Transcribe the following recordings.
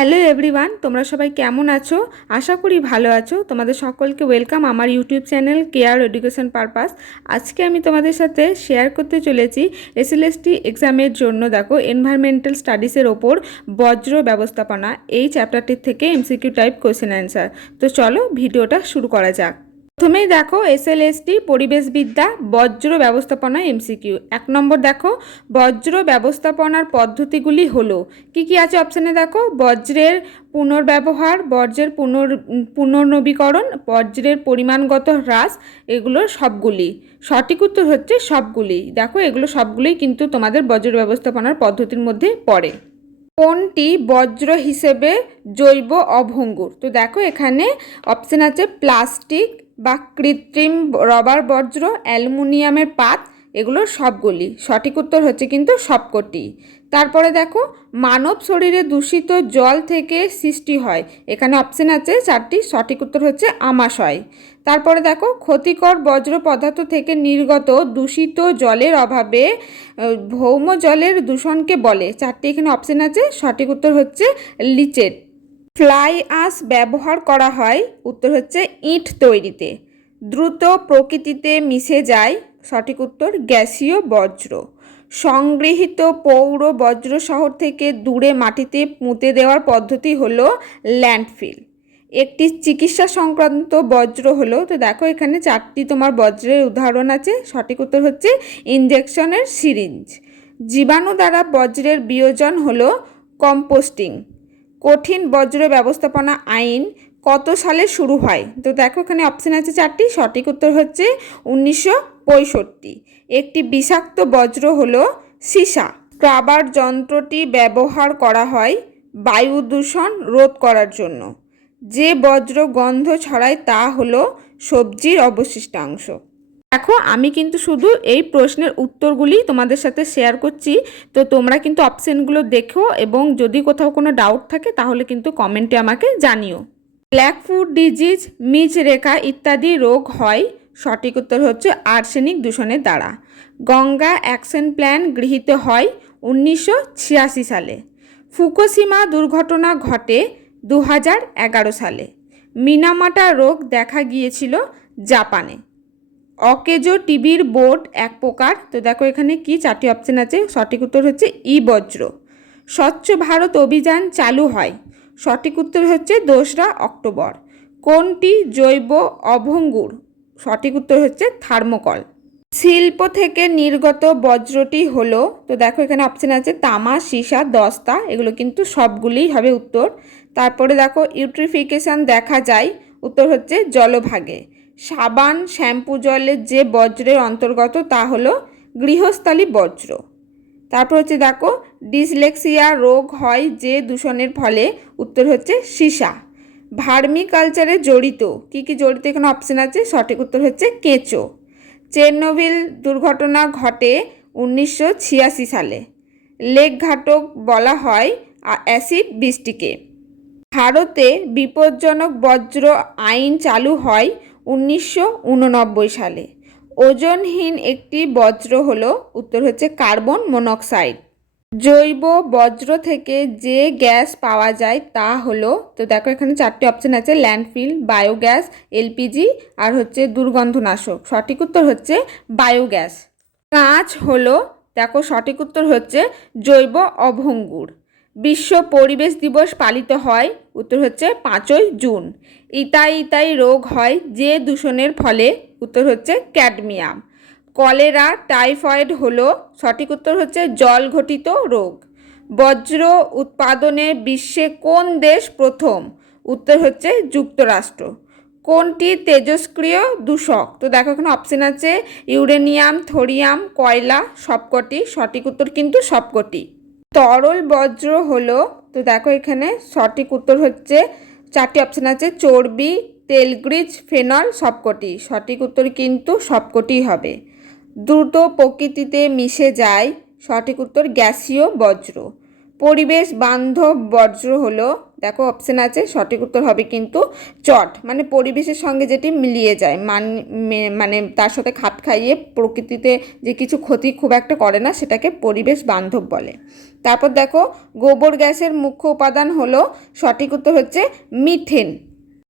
Hello everyone তোমরা সবাই কেমন আছো? আশা করি ভালো আছো। তোমাদের সকলকে ওয়েলকাম আমার YouTube channel care education purpose আজকে আমি তোমাদের সাথে শেয়ার করতে চলেছি এসএলএসটি এক্সামের জন্য। দেখো এনভায়রনমেন্টাল স্টাডিজের ওপর বজ্র ব্যবস্থাপনা। এই চ্যাপ্টারটির থেকে এমসিকিউ টাইপ কোয়েশ্চেন অ্যান্সার তো চলো, ভিডিওটা শুরু করা যাক। প্রথমেই দেখো এসএলএসটি পরিবেশবিদ্যা, বজ্র ব্যবস্থাপনা এমসিকিউ এক নম্বর দেখো, বজ্র ব্যবস্থাপনার পদ্ধতিগুলি হলো, কি কি আছে অপশানে দেখো? বজ্রের পুনর্ব্যবহার, বজ্রের পুনর, পুনর্নবীকরণ, বজ্রের পরিমাণগত হ্রাস এগুলোর সবগুলি। সঠিক উত্তর হচ্ছে সবগুলি। দেখো, এগুলো সবগুলোই কিন্তু তোমাদের বজ্র ব্যবস্থাপনার পদ্ধতির মধ্যে পড়ে। কোনটি বজ্র হিসেবে জৈব অভঙ্গুর? তো দেখো, এখানে অপশন আছে প্লাস্টিক বা কৃত্রিম রবার বজ্র, অ্যালুমিনিয়ামের পাত এগুলোর সবগুলি সঠিক উত্তর হচ্ছে কিন্তু সবকটি। তারপরে দেখো, মানব শরীরে দূষিত জল থেকে সৃষ্টি হয়। এখানে অপশন আছে চারটি। সঠিক উত্তর হচ্ছে আমাশয়। তারপরে দেখো, ক্ষতিকর বজ্র পদার্থ থেকে নির্গত দূষিত জলের অভাবে ভৌম জলের দূষণকে বলে। চারটি এখানে অপশন আছে। সঠিক উত্তর হচ্ছে লিচেট। ফ্লাই আস ব্যবহার করা হয়। উত্তর হচ্ছে ইট তৈরিতে। দ্রুত প্রকৃতিতে মিশে যায়। সঠিক উত্তর, গ্যাসীয় বজ্র। সংগৃহীত পৌর বজ্র শহর থেকে দূরে মাটিতে পুঁতে দেওয়ার পদ্ধতি হলো ল্যান্ডফিল। একটি চিকিৎসা সংক্রান্ত বজ্র হলো, তো দেখো এখানে চারটি তোমার বজ্রের উদাহরণ আছে। সঠিক উত্তর হচ্ছে ইঞ্জেকশনের সিরিঞ্জ। জীবাণু দ্বারা বজ্রের বিয়োজন হলো কম্পোস্টিং। কঠিন বজ্র ব্যবস্থাপনা আইন কত সালে শুরু হয়? তো দেখো এখানে অপশন আছে চারটি। সঠিক উত্তর হচ্ছে উনিশশো পঁয়ষট্টি। একটি বিষাক্ত বজ্র হল সীসা। স্ক্রাবার যন্ত্রটি ব্যবহার করা হয় বায়ু দূষণ রোধ করার জন্য। যে বজ্র গন্ধ ছড়ায় তা হলো সবজির অবশিষ্টাংশ। দেখো, আমি কিন্তু শুধু এই প্রশ্নের উত্তরগুলি তোমাদের সাথে শেয়ার করছি। তো তোমরা কিন্তু অপশানগুলো দেখো এবং যদি কোথাও কোনো ডাউট থাকে, তাহলে কিন্তু কমেন্টে আমাকে জানিও। ব্ল্যাক ফুড ডিজিজ মিজ রেখা ইত্যাদি রোগ হয়। সঠিক উত্তর হচ্ছে আর্সেনিক দূষণের দ্বারা। গঙ্গা অ্যাকশন প্ল্যান গৃহীত হয় উনিশশো ছিয়াশি সালে। ফুকোসীমা দুর্ঘটনা ঘটে দু হাজার এগারো সালে। মিনামাটা রোগ দেখা গিয়েছিল জাপানে। অকেজো টিভির বোর্ড এক প্রকার। তো দেখো এখানে কি চারটি অপশন আছে। সঠিক উত্তর হচ্ছে ই বজ্র। স্বচ্ছ ভারত অভিযান চালু হয়। সঠিক উত্তর হচ্ছে দোসরা অক্টোবর। কোনটি জৈব অভঙ্গুর? সঠিক উত্তর হচ্ছে থার্মোকল। শিল্প থেকে নির্গত বজ্রটি হলো, তো দেখো এখানে অপশন আছে তামা, সীসা, দস্তা, এগুলো কিন্তু সবগুলিই হবে উত্তর। তারপরে দেখো ইউট্রিফিকেশন দেখা যায়, উত্তর হচ্ছে জলভাগে। সাবান, শ্যাম্পু জলের যে বজ্রের অন্তর্গত তা হলো গৃহস্থালী বজ্র। তারপর হচ্ছে দেখো, ডিসলেক্সিয়া রোগ হয় যে দূষণের ফলে, উত্তর হচ্ছে সীসা। ভার্মি কালচারে জড়িত। কি কি জড়িত? এখানে অপশন আছে। সঠিক উত্তর হচ্ছে কেঁচো। চেরনোবিল দুর্ঘটনা ঘটে উনিশশো ছিয়াশি সালে। লেক ঘাটক বলা হয় অ্যাসিড বৃষ্টিকে। ভারতে বিপজ্জনক বজ্র আইন চালু হয় উনিশশো উননব্বই সালে। ওজনহীন একটি বজ্র হলো, উত্তর হচ্ছে কার্বন মনোক্সাইড। জৈব বজ্র থেকে যে গ্যাস পাওয়া যায় তা হলো, তো দেখো এখানে চারটি অপশন আছে ল্যান্ডফিল বায়োগ্যাস এলপিজি আর হচ্ছে দুর্গন্ধনাশক। সঠিক উত্তর হচ্ছে বায়োগ্যাস কাঁচ হলো, দেখো সঠিক উত্তর হচ্ছে জৈব অভঙ্গুর। বিশ্ব পরিবেশ দিবস পালিত হয়, উত্তর হচ্ছে পাঁচই জুন। ইতাই ইতাই রোগ হয় যে দূষণের ফলে, উত্তর হচ্ছে ক্যাডমিয়াম। কলেরা টাইফয়েড হলো, সঠিক উত্তর হচ্ছে জল ঘটিত রোগ। বজ্র উৎপাদনে বিশ্বে কোন দেশ প্রথম? উত্তর হচ্ছে যুক্তরাষ্ট্র। কোনটি তেজস্ক্রিয় দূষক? তো দেখো এখানে অপশন আছে, ইউরেনিয়াম, থোরিয়াম, কয়লা, সবকটি। সঠিক উত্তর কিন্তু সবকটি। তরল বজ্র হলো, তো দেখো এখানে সঠিক উত্তর হচ্ছে, চারটি অপশান আছে, চর্বি তেলগ্রিজ ফেনল, সবকটি। সঠিক উত্তর কিন্তু সবকটি হবে। দ্রুত প্রকৃতিতে মিশে যায়। সঠিক উত্তর, গ্যাসীয় বজ্র। পরিবেশ বান্ধব বজ্র হলো, দেখো অপশন আছে, সঠিক উত্তর হবে কিন্তু চট। মানে পরিবেশের সঙ্গে যেটি মিলিয়ে যায়। মান মানে তার সাথে খাপ খাইয়ে প্রকৃতিতে যে কিছু ক্ষতি খুব একটা করে না, সেটাকে পরিবেশ বান্ধব বলে। তারপর দেখো, গোবর গ্যাসের মুখ্য উপাদান হলো, সঠিক উত্তর হচ্ছে মিথেন।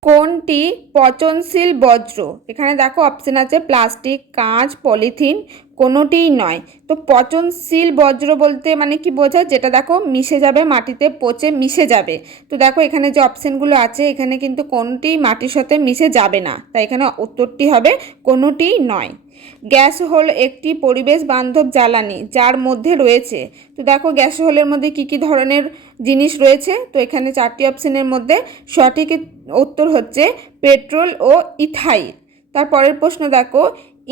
কোনটি পচনশীল বজ্র? এখানে দেখো অপশান আছে প্লাস্টিক কাঁচ পলিথিন কোনোটিই নয়। তো পচনশীল বজ্র বলতে মানে কি বোঝায়? যেটা দেখো মিশে যাবে, মাটিতে পচে মিশে যাবে। তো দেখো এখানে যে অপশনগুলো আছে, এখানে কিন্তু কোনোটি মাটির সাথে মিশে যাবে না। তাই এখানে উত্তরটি হবে কোনোটিই নয়। গ্যাস হল একটি পরিবেশ বান্ধব জ্বালানি, যার মধ্যে রয়েছে। তো দেখো গ্যাস হোলের মধ্যে কি কি ধরনের জিনিস রয়েছে? তো এখানে চারটি অপশানের মধ্যে সঠিক উত্তর হচ্ছে পেট্রোল ও ইথাইল। তারপরের প্রশ্ন দেখো,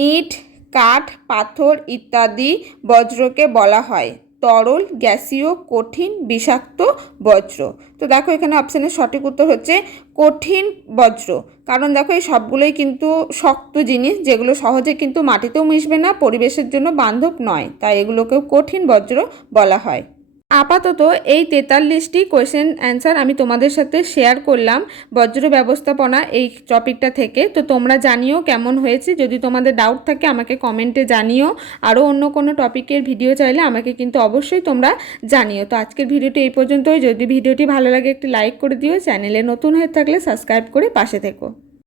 ইট কাঠ, পাথর ইত্যাদি বজ্রকে বলা হয়। তরল, গ্যাসীয়, কঠিন, বিষাক্ত বজ্র। তো দেখো এখানে অপশানের সঠিক উত্তর হচ্ছে কঠিন বজ্র। কারণ দেখো এই সবগুলোই কিন্তু শক্ত জিনিস, যেগুলো সহজে কিন্তু মাটিতেও মিশবে না, পরিবেশের জন্য বান্ধব নয়। তাই এগুলোকেও কঠিন বজ্র বলা হয়। আপাতত এই তেতাল্লিশটি কোয়েশ্চেন অ্যান্সার আমি তোমাদের সাথে শেয়ার করলাম বজ্র ব্যবস্থাপনা এই টপিকটা থেকে। তো তোমরা জানিও কেমন হয়েছে। যদি তোমাদের ডাউট থাকে, আমাকে কমেন্টে জানিও। আরও অন্য কোনো টপিকের ভিডিও চাইলে আমাকে কিন্তু অবশ্যই তোমরা জানিও। তো আজকের ভিডিওটি এই পর্যন্তই। যদি ভিডিওটি ভালো লাগে, একটি লাইক করে দিও। চ্যানেলে নতুন হয়ে থাকলে সাবস্ক্রাইব করে পাশে থেকো।